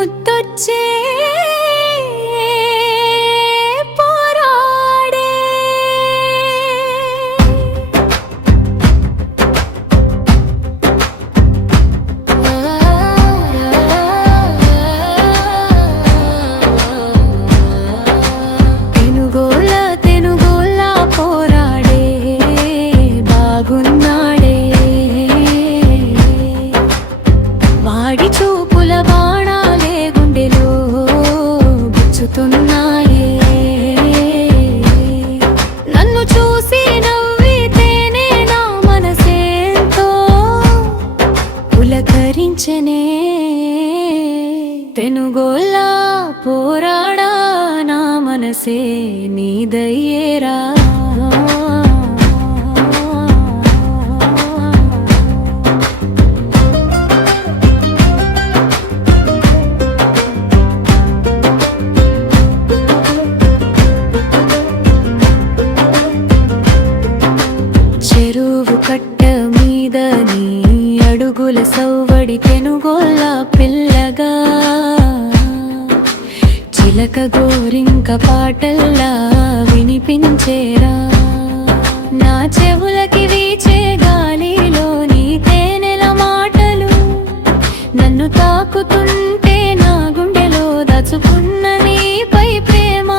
ముద్దొచ్చే నన్ను చూసి నవ్వితేనే నా మనసేంతో పులకరించనే తెనుగోలా పోరాడా నా మనసే నీదయ్యేరా చెరువు కట్ట మీద నీ అడుగుల సవ్వడి తెనుగోళ్ళ పిల్లగా చిలక గోరింక పాటల్లా వినిపించేరా నా చెవులకి వీచే గాలిలో నీ తేనెల మాటలు నన్ను తాకుతుంటే నా గుండెలో దాచుకున్న నీపై ప్రేమ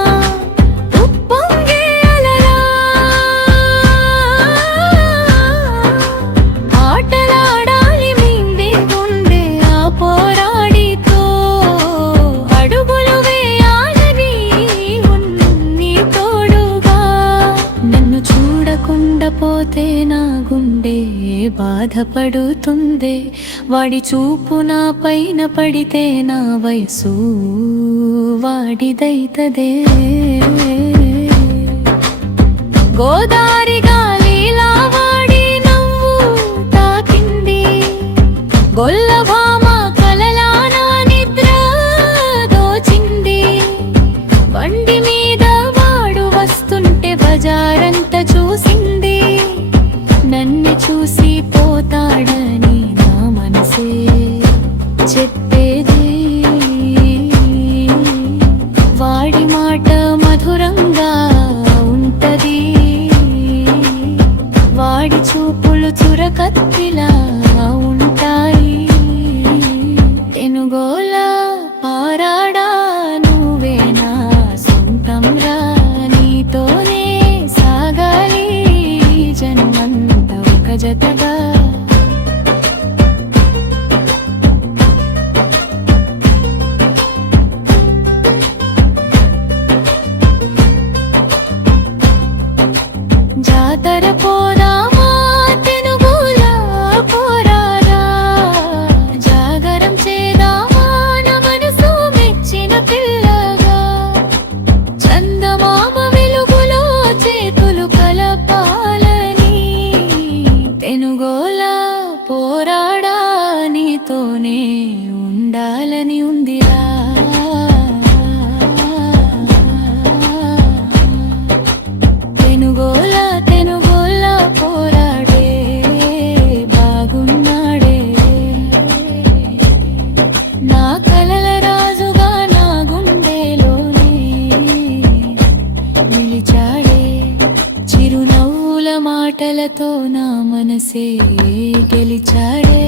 పోతే నా గుండె బాధపడుతుందే వాడి చూపు నా పైన పడితే నా వయసు వాడిదైతదే గోదారి గాలిలా వాడి నవ్వు తాకింది గొల్లభామ కలలా నా నిద్ర దోచింది బండి మీద వాడు వస్తుంటే బజారంతా చూసింది నన్ను చూసి పోతాడని నా మనసే చెప్పేది వాడి మాట మధురంగా ఉంటది వాడి చూపులు చురకత్తిలా ఉంటాయి తెనుగోలా పారాడా నువ్వే నా సొంతం రా నీతోనే సాగాలి జన్మంతా ఒక జతగా జాతర పోదామా తెనుగోలా పోరారా జాగరం చేదామా నా మనసు మెచ్చిన పిల్లగా చందమామ వెలుగులో చేతులు కలపాలని తెనుగోలా పోరాడా నీతోనే ఉండాలని ఉందిరా తెనుగోలా తెనుగోలా పోరాడే బాగున్నాడే నా కలల రాజుగా నా గుండెలోనే నిలిచాడే చిరునవ్వుల మాటలతో నా మనసే గెలిచాడే